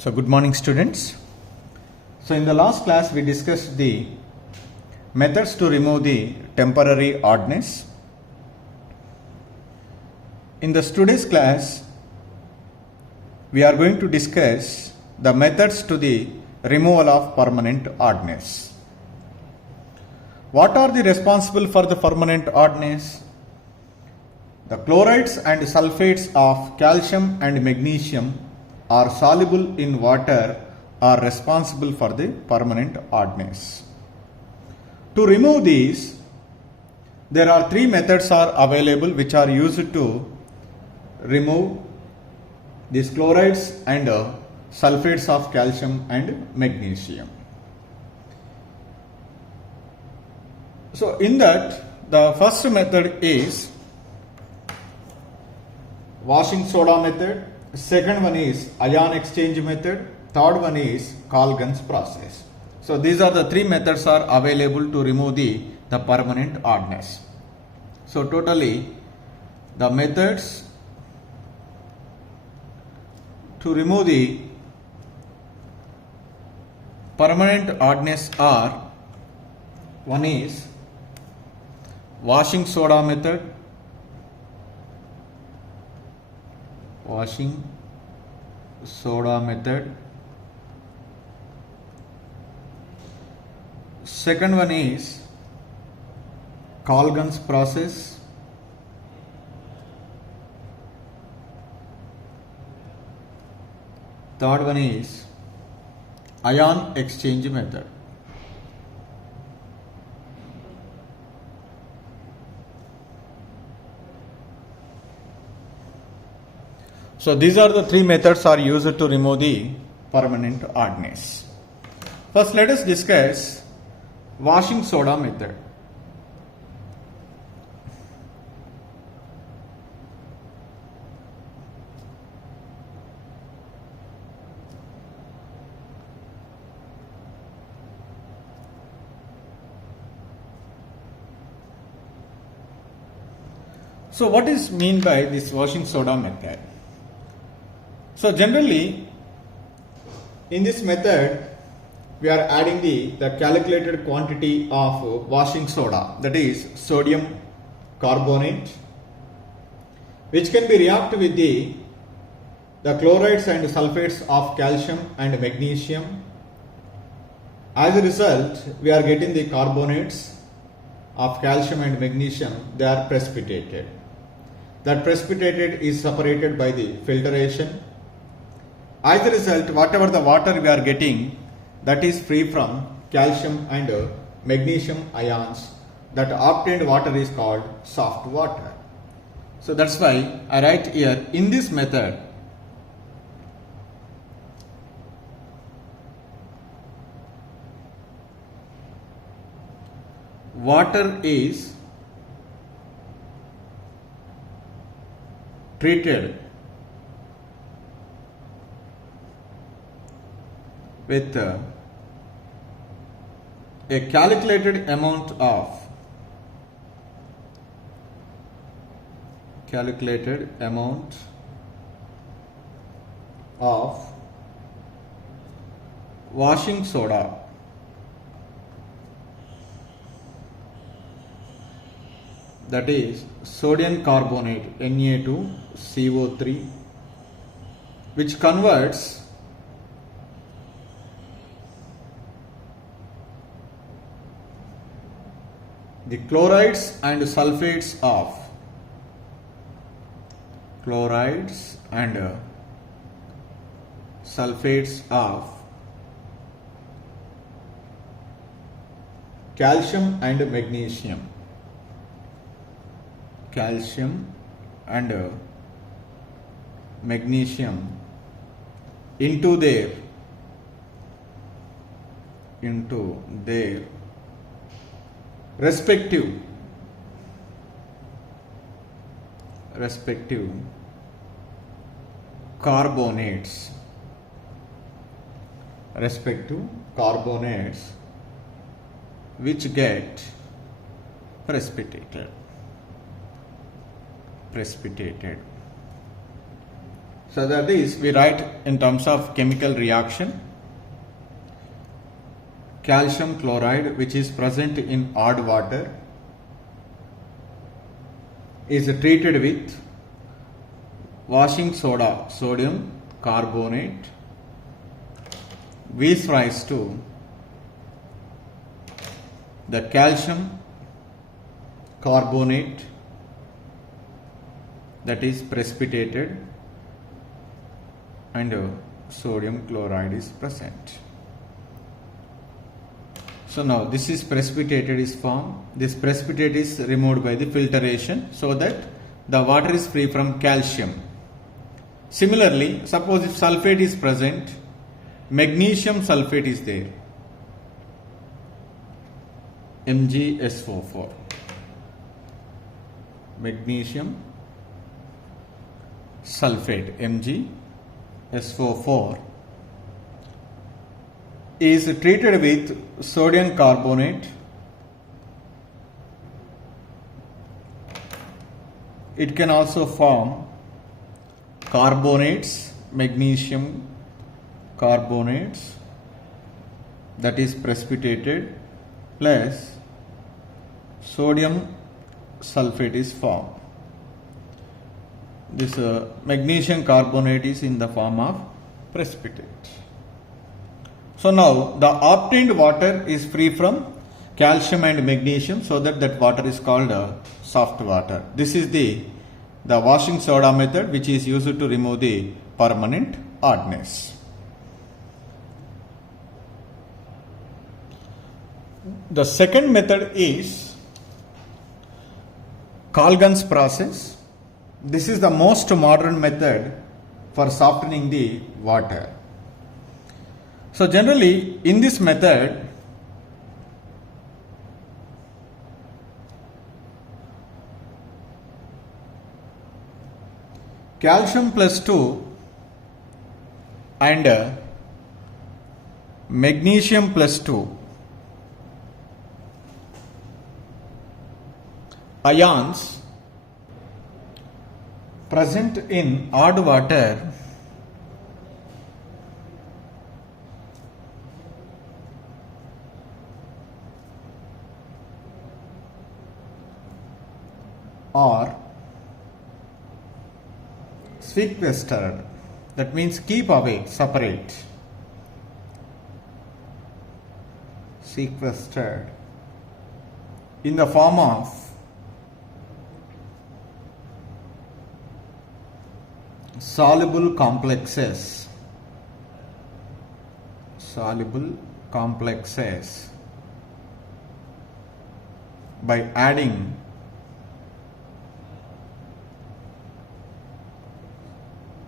So good morning students. So in the last class we discussed the methods to remove the temporary oddness. In the today's class we are going to discuss the methods to the removal of permanent oddness. What are the responsible for the permanent oddness? The chlorides and sulfates of calcium and magnesium are soluble in water are responsible for the permanent oddness. To remove these, there are three methods are available which are used to remove these chlorides and sulfates of calcium and magnesium. So in that, the first method is washing soda method, second one is ion exchange method, third one is Colgan's process. So these are the three methods are available to remove the permanent oddness. So totally the methods to remove the permanent oddness are: one is washing soda method, washing soda method, second one is Colgan's process, third one is ion exchange method. So these are the three methods are used to remove the permanent oddness. First let us discuss washing soda method. So what is mean by this washing soda method? So generally in this method we are adding the calculated quantity of washing soda, that is sodium carbonate, which can be reacted with the chlorides and sulfates of calcium and magnesium. As a result, we are getting the carbonates of calcium and magnesium, they are precipitated. That precipitated is separated by the filtration. As a result, whatever the water we are getting, that is free from calcium and magnesium ions. That obtained water is called soft water. So that's why I write here, in this method, water is treated with a calculated amount of washing soda, that is sodium carbonate Na2CO3, which converts the chlorides and sulfates of calcium and magnesium into their respective carbonates, which get precipitated. So that is, we write in terms of chemical reaction. Calcium chloride, which is present in odd water, is treated with washing soda, sodium carbonate, gives rise to the calcium carbonate that is precipitated, and sodium chloride is present. So now this is precipitated is formed. This precipitate is removed by the filtration so that the water is free from calcium. Similarly, suppose if sulfate is present, magnesium sulfate is there, MgSO4. Magnesium sulfate, MgSO4, is treated with sodium carbonate. It can also form carbonates, magnesium carbonates, that is precipitated, plus sodium sulfate is formed. This magnesium carbonate is in the form of precipitate. So now the obtained water is free from calcium and magnesium, so that water is called soft water. This is the washing soda method, which is used to remove the permanent hardness. The second method is Colgan's process. This is the most modern method for softening the water. So generally in this method, calcium plus 2 and magnesium plus 2 ions present in odd water are sequestered, that means keep away, separate, sequestered, in the form of soluble complexes, by adding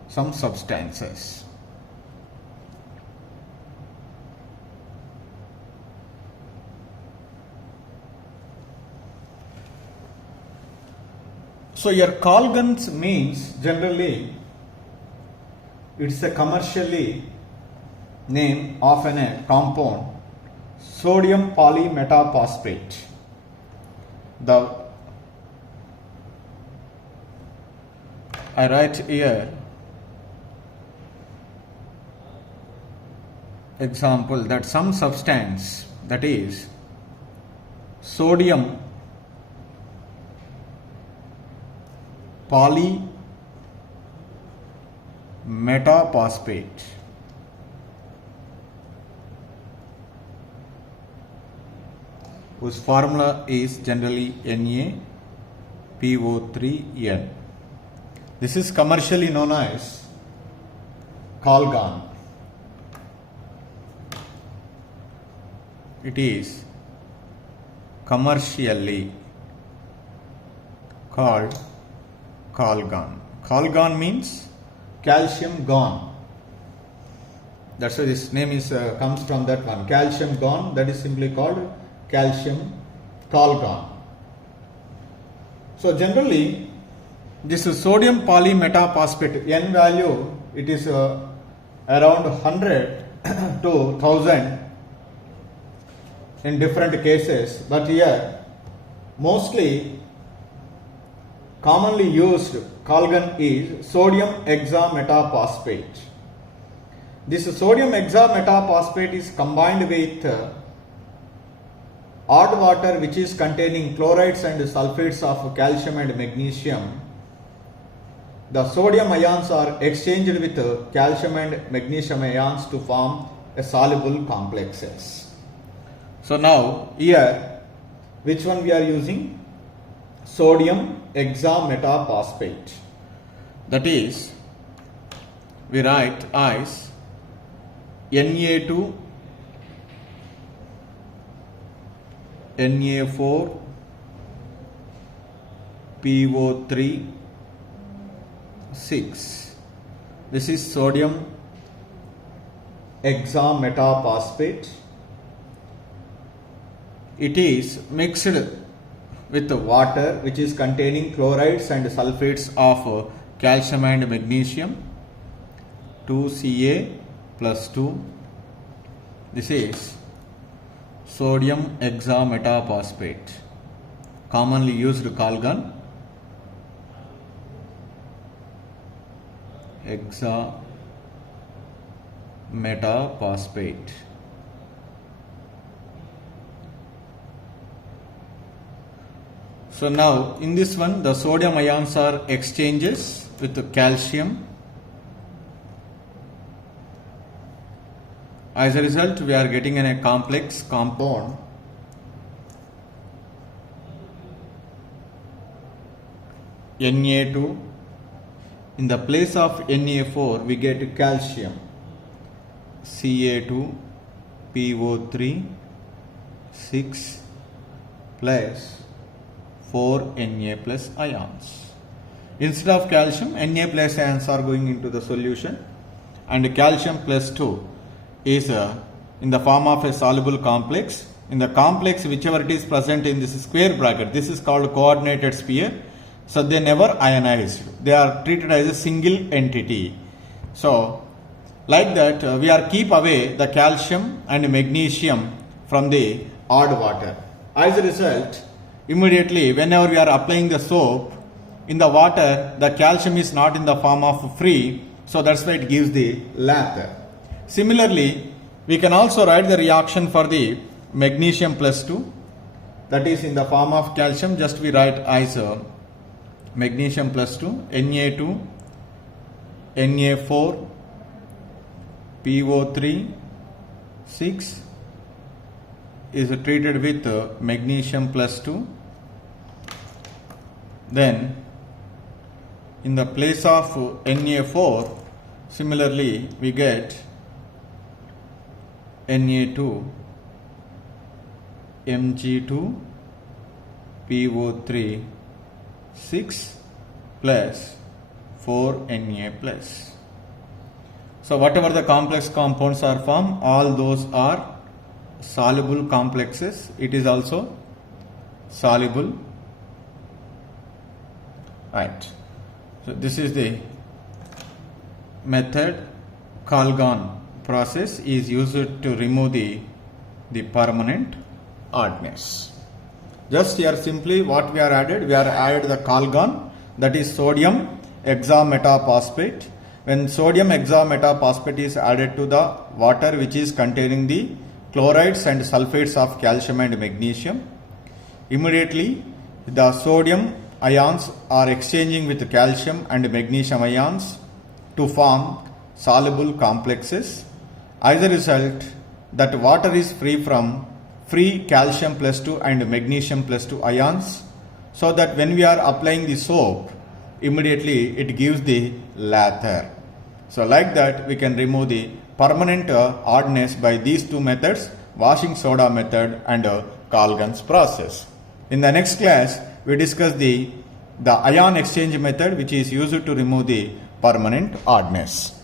some substances. So your Colgan's means generally it's a commercially name of a compound, sodium polymetaphosphate. I write here example that some substance, that is sodium polymetaphosphate, whose formula is generally NaPO3N. This is commercially known as Colgan. It is commercially called Colgan. Colgan means calcium gone. That's why this name is comes from that one. Calcium gone, that is simply called calcium Colgan. So generally this is sodium polymetaphosphate, N value, it is around 100 to 1000 in different cases, but here mostly commonly used colgan is sodium hexametaphosphate. This sodium hexametaphosphate is combined with odd water which is containing chlorides and sulfates of calcium and magnesium. The sodium ions are exchanged with calcium and magnesium ions to form a soluble complexes. So now here which one we are using? Sodium hexametaphosphate. That is, we write as Na2 Na4 PO3 6. This is sodium hexametaphosphate. It is mixed with water which is containing chlorides and sulfates of calcium and magnesium, 2Ca plus 2. This is sodium hexametaphosphate, commonly used colgan. Hexametaphosphate. So now in this one the sodium ions are exchanges with the calcium. As a result we are getting in a complex compound Na2. In the place of Na4 we get calcium, Ca2 PO3 6 plus 4 Na plus ions. Instead of calcium, Na plus ions are going into the solution, and calcium plus 2 is in the form of a soluble complex. In the complex, whichever it is present in this square bracket, this is called coordinated sphere. So they never ionized. They are treated as a single entity. So like that we are keep away the calcium and magnesium from the odd water. As a result, immediately whenever we are applying the soap in the water, the calcium is not in the form of free, so that's why it gives the lather. Similarly, we can also write the reaction for the magnesium plus 2, that is in the form of calcium. Just we write as magnesium plus 2, Na2 Na4 PO3 6 is treated with magnesium plus 2. Then in the place of Na4, similarly we get Na2 Mg2 PO3 6 plus 4 Na plus. So whatever the complex compounds are formed, all those are soluble complexes. It is also soluble. Right. So this is the method. Colgan process is used to remove the permanent oddness. Just here simply what we are added the colgan, that is sodium hexametaphosphate. When sodium hexametaphosphate is added to the water which is containing the chlorides and sulfates of calcium and magnesium, immediately the sodium ions are exchanging with calcium and magnesium ions to form soluble complexes. As a result, that water is free from free calcium plus 2 and magnesium plus 2 ions, so that when we are applying the soap, immediately it gives the lather. So like that we can remove the permanent oddness by these two methods, washing soda method and Colgan's process. In the next class we discuss the ion exchange method, which is used to remove the permanent oddness.